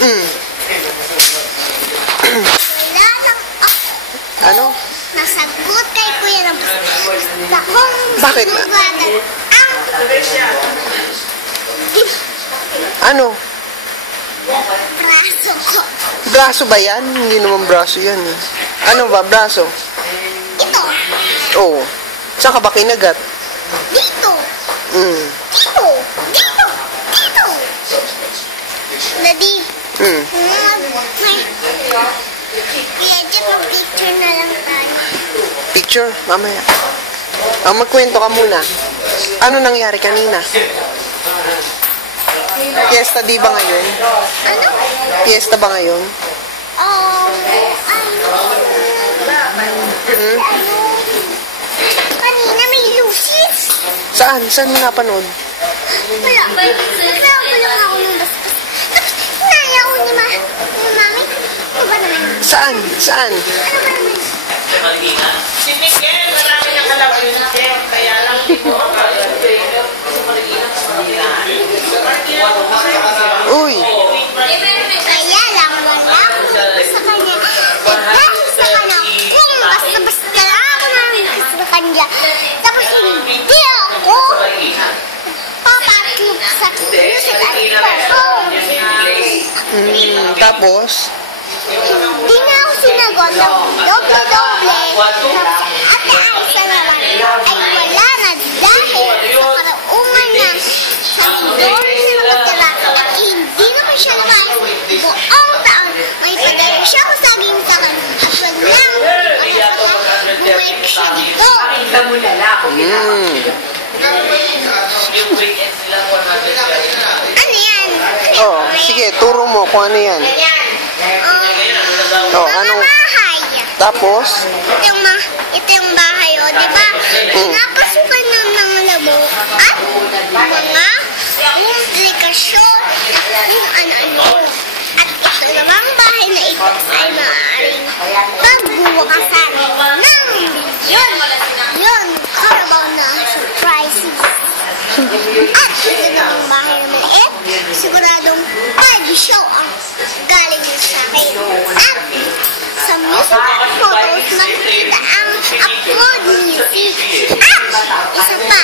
Mm. Wala lang ako. Ano? Nasagot kay Kuya ng takong Bakit? subuganan ang Ano? braso ko. Braso ba yan? Hindi naman braso yan. Ano ba, braso? Ito. Oo. Saan ka ba kinagat? Dito. Mm. Dito. Dito. Dito. Daddy. Mm. Kaya dyan mag-picture na lang tayo. Picture? Mamaya. Magkwento ka muna. Ano nangyari kanina? Fiesta di ba ngayon? Ano? Fiesta ba ngayon? Kanina may lusis. Saan? Saan mo napanood? Wala. Wala ako ng bastos. Tapos, hinaya ko ni mami. Ano ba naman? Saan? Saan? Ano ba naman? Si Miguel, marami na kalabay na Miguel. Kaya lang hindi mo Uy! Kaya lang wala ako sa kanya. Dahil sa kanya, kung basta-basta lang ako namin sa kanya. Tapos hindi ako papatlog sa music at perform. Tapos? Hindi na ako sinagot ng doble-doble. At Aisa naman ay wala na dahil sa karauman na sa Mindoro na nakatira at hindi naman siya lumayas buong taon. May padala siya ko saging sa kanya at walang bumalik siya dito. Mm. Ano yan? Oh, sige, turo mo kung ano yan. Oh, Mga ano? bahay. Tapos? Ito yung bahay, o, di ba? Napasukan na ng labo at mga komplikasyon kung ano-ano. At ito namang bahay na ito ay maaaring pagbuwakasan ng milyon. Yun, karabaw na surprises. At ito namang bahay na maliit, siguradong pag-show ang galing sa akin. At sa music at photos, makikita ang upload music. At isa pa,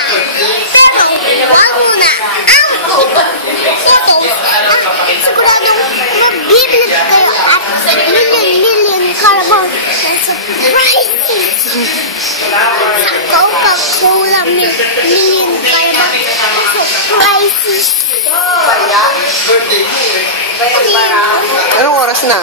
pero bago na ang photos, siguradong mabibilip kayo at million Carabao na surprises. Sa Coca-Cola million Carabao na surprises. Anong oras na?